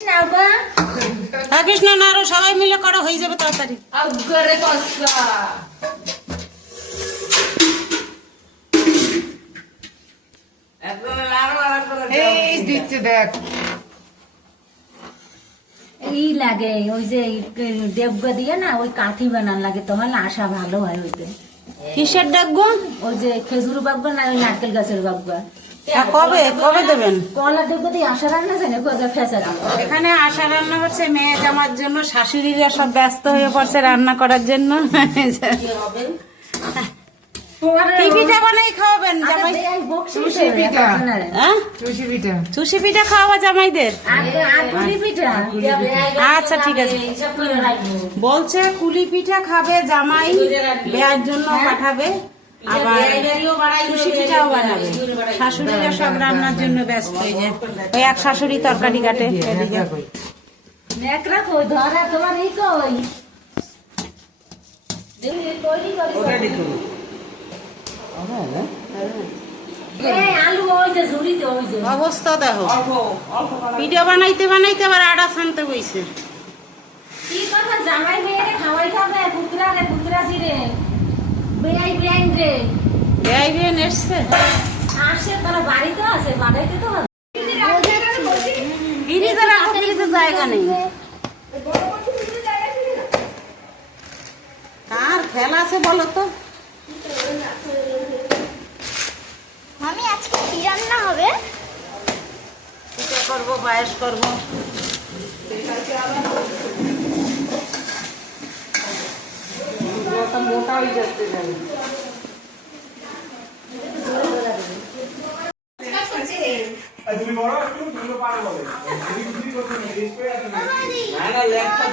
হ্যাঁ কৃষ্ণ না আরো সবাই মিলে করা হয়ে যাবে তাড়াতাড়ি। এই লাগে ওই যে দেবগা দিয়ে না ওই কাঠি বানান লাগে তখন আশা ভালো হয় ওইতে। কিসের ডাকবো? ওই যে খেজুর বাগবা না ওই নারকেল গাছের বাগবা। কবে কবে দেবেন? কলা দেবগা দিয়ে আশা রান্না জানে গজা ফেঁচা দিয়ে। এখানে আশা রান্না হচ্ছে মেয়ে জামার জন্য, শাশুড়িরা সব ব্যস্ত হয়ে পড়ছে রান্না করার জন্য। কি পিঠা বানাই খাওয়াবেন জামাই? চুষি পিঠা খাওয়াবা জামাইদের? আচ্ছা ঠিক আছে। বলছে কুলি পিঠা খাবে জামাই, বিয়ার জন্য পাঠাবে, আবার চুষি পিঠাও বানাবে। শাশুড়িরা সব রান্নার জন্য ব্যস্ত হয়ে যায়। ওই এক শাশুড়ি তরকারি কাটে। অবস্থা দেখো, পিঠা বানাইতে বানাইতে আবার আটা ছানতে বইছে। জামাই মেয়েরে খাওয়াই খাবে পুতরা রে পুতরা রে বেআই বেআইন রে বেআই বেআইন এসছে। আসে তারা বাড়িতে আছে বাড়াইতে তো হবে। ফ্রিজে রাখো, ফ্রিজে জায়গা নেই। কার খেলা আছে বলো তো? মামি আজকে কি রান্না হবে? পিঠা করবো, পায়েস করবো। মোটা হয়ে যাচ্ছে জানি। তুমি বড় একটু দুটো পার হবে যদি কিছু করতে না রেস্ট করে আছে না না ল্যাপটপ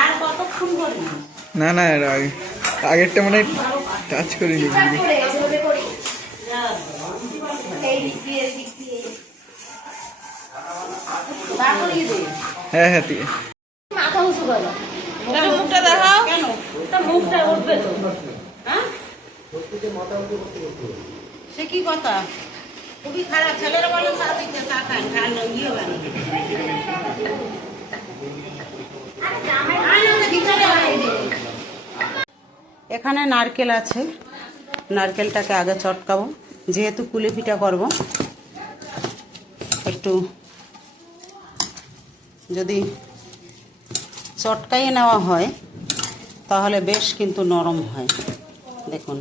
আর কতক্ষণ করবি? না না আগেরটা মানে টাচ করে নিবি। হ্যাঁ হ্যাঁ ঠিক আছে। মাথা উঁচু করো মুখটা দেখাও। কেন? তা মুখটা উঠবে তো। হ্যাঁ সে কি কথা? খুবই খারাপ। ছেলেরা বলে চা দিতে, চা খান খান ইয়ে বানিয়ে। এখানে নারকেল আছে, নারকেলটাকে আগে চটকাবো। যেহেতু কুলি পিঠা করব, একটু যদি চটকাইয়ে নেওয়া হয় তাহলে বেশ কিন্তু নরম হয়। দেখুন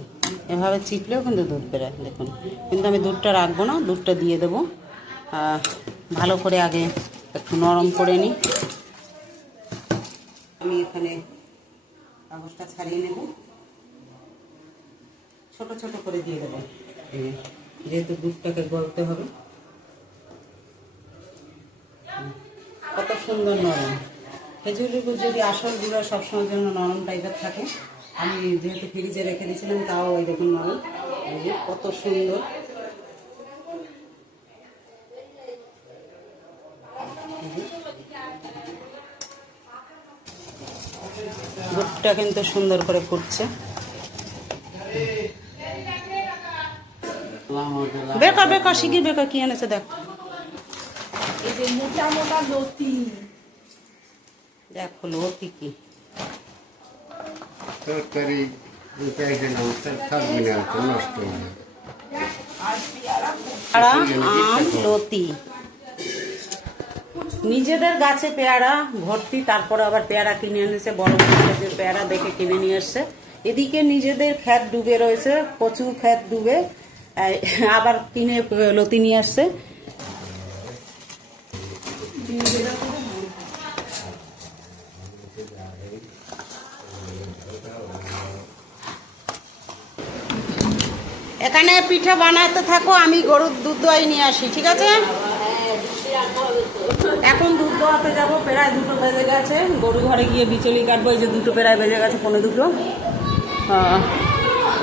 এভাবে চিপলেও কিন্তু দুধ বেরোয়। দেখুন কিন্তু আমি দুধটা রাখবো না, দুধটা দিয়ে দেবো। ভালো করে আগে একটু নরম করে নিই। আমি এখানে কাগজটা ছাড়িয়ে নেব, ছোট ছোট করে দিয়ে দেবো, যেহেতু দুধটাকে গলতে হবে। কত সুন্দর নরম। খেজুরের গুড় যদি আসল গুঁড়ো সবসময়ের জন্য নরম টাইপের থাকে, আমি যেহেতু ফ্রিজে রেখে দিয়েছিলাম তাও ওই দেখুন নরম। কত সুন্দর। গুড়টা কিন্তু সুন্দর করে ফুটছে। বেকার বেকার শিগগির বেকার কি এনেছে দেখ। মোটা মোটা লতি দেখো লতি কি তরকারি থাকবে না, নষ্ট হয়ে যাবে। আম লতি, নিজেদের গাছে পেয়ারা ভর্তি, তারপরে আবার পেয়ারা কিনে এনেছে, বড় বড় যে পেয়ারা দেখে কিনে নিয়ে এসছে। এদিকে নিজেদের ক্ষেত ডুবে রয়েছে, প্রচুর ক্ষেত ডুবে, আবার কিনে লতি নিয়ে আসছে। এখানে পিঠা বানাতে থাকো, আমি গরুর দুধ দোয়াই নিয়ে আসি, ঠিক আছে? এখন দুধ দোয়াতে যাবো, প্রায় 2টো বেজে গেছে। গরু ঘরে গিয়ে বিচলি কাটবো। এই যে 2টো প্রায় বেজে গেছে, 1:45।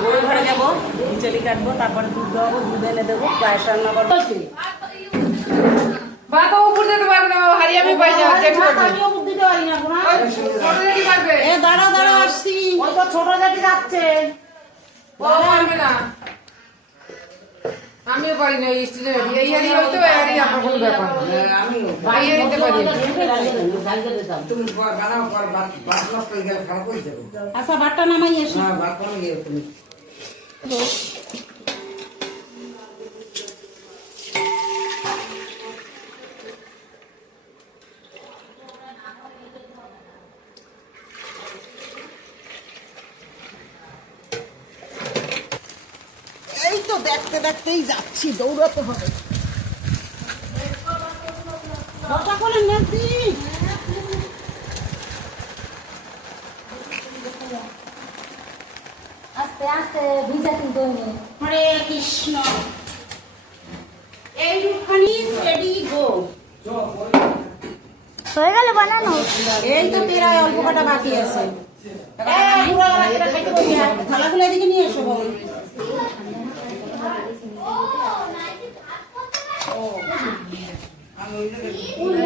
গরু ঘরে যাবো, বিচলি কাটবো, তারপরে দুধ দোয়াবো, দুধ এনে দেবো, পায়েস রান্না করবো। দাঁড়া দাঁড়া আসছি, ওই তো ছোট জাতি যাচ্ছে। নিতে পারি না, ওই স্টিলের হাঁড়ি। এই হাঁড়ি হয়তো এই হাঁড়ি আমার কোনো ব্যাপার না। বাইরে নিতে পারি না। তুমি বানাও পর ভাত নষ্ট হয়ে গেলে খারাপ হয়ে যাবে। আচ্ছা ভাতটা নামাই এসো। হ্যাঁ ভাত কমে গিয়ে তুমি এই তো দেখতে দেখতেই যাচ্ছি, দৌড়াতে হবে। দরজা খোলেন মেসি। আস্তে আস্তে ভিজা কিন্তু হরে কৃষ্ণ। এইটুখানি ready go. হয়ে গেল বানানো? এই তো প্রায় অল্প কটা বাকি আছে। থালাগুলো এদিকে নিয়ে এসো বল।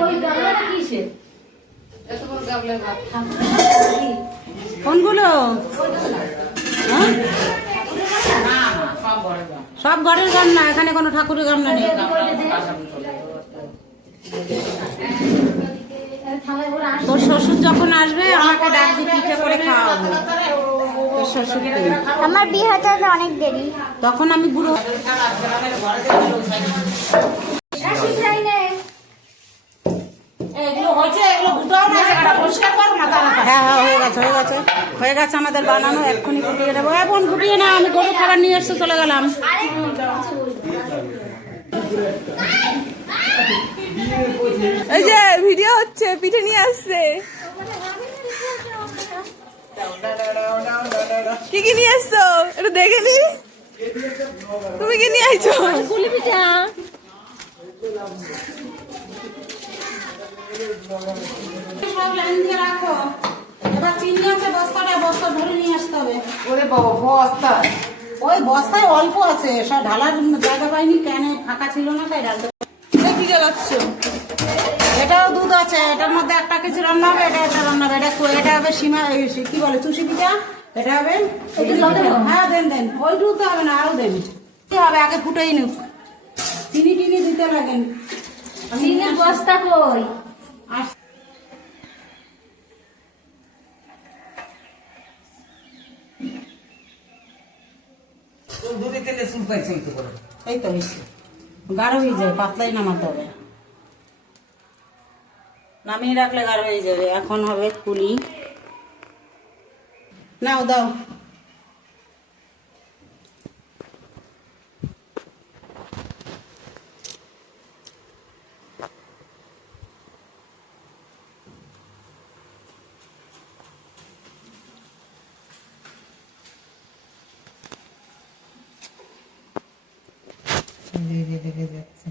ওই গামলাটা কিসের? এত বড় গামলায় ভাত। কোনগুলো? হ্যাঁ? সব ঘরের গান না, এখানে কোনো ঠাকুরের গামলা নেই। তোর শ্বশুর যখন আসবে আমাকে ডাক দিয়ে পিঠে করে খাওয়াবো। তোর শ্বশুরকে আমার বিয়ে হতে হতে অনেক দেরি। তখন আমি বুড়ো। এগুলো হয়েছে, এগুলো গুটাও না, জায়গাটা পরিষ্কার করো না। হ্যাঁ হ্যাঁ হয়ে গেছে, হয়ে গেছে, হয়ে গেছে আমাদের বানানো। এক্ষুনি গুটিয়ে নেবো। এখন গুটিয়ে না, আমি গরু খাবার নিয়ে এসে চলে গেলাম। এই যে ভিডিও হচ্ছে, পিঠে নিয়ে আসছে। কি কি নিয়ে আসছো একটু দেখে নি। তুমি কি নিয়ে আইছো? পুলি পিঠা। সব লাইন দিয়ে রাখো। এবার চিনি আছে বস্তাটা, বস্তা ধরে নিয়ে আসতে হবে। ওরে বাবা, বস্তা। ওই বস্তায় অল্প আছে, সব ঢালার জায়গা পাইনি, কেন ফাঁকা ছিল না তাই ঢালতে। কি জ্বালাচ্ছ? এটাও দুধ আছে, এটার মধ্যে একটা কিছু রান্না হবে, এটা একটা রান্না হবে। এটা হবে সীমা, কি বলে, চুষি পিঠা। এটা হবে, হ্যাঁ দেন দেন, ওই দুধ হবে না, আরো দেন। কি হবে, আগে ফুটেই নুক। চিনি টিনি দিতে লাগেন। চিনির বস্তা কই? দুধে তেলে চুল পাইছে এই তো করে। এই তো হয়েছে, গাঢ় হয়ে যায়, পাতলাই নামাতে হবে। নামিয়ে রাখলে গাঢ় হয়ে যাবে। এখন হবে কুলি। নাও দাও। দেখে যাচ্ছে।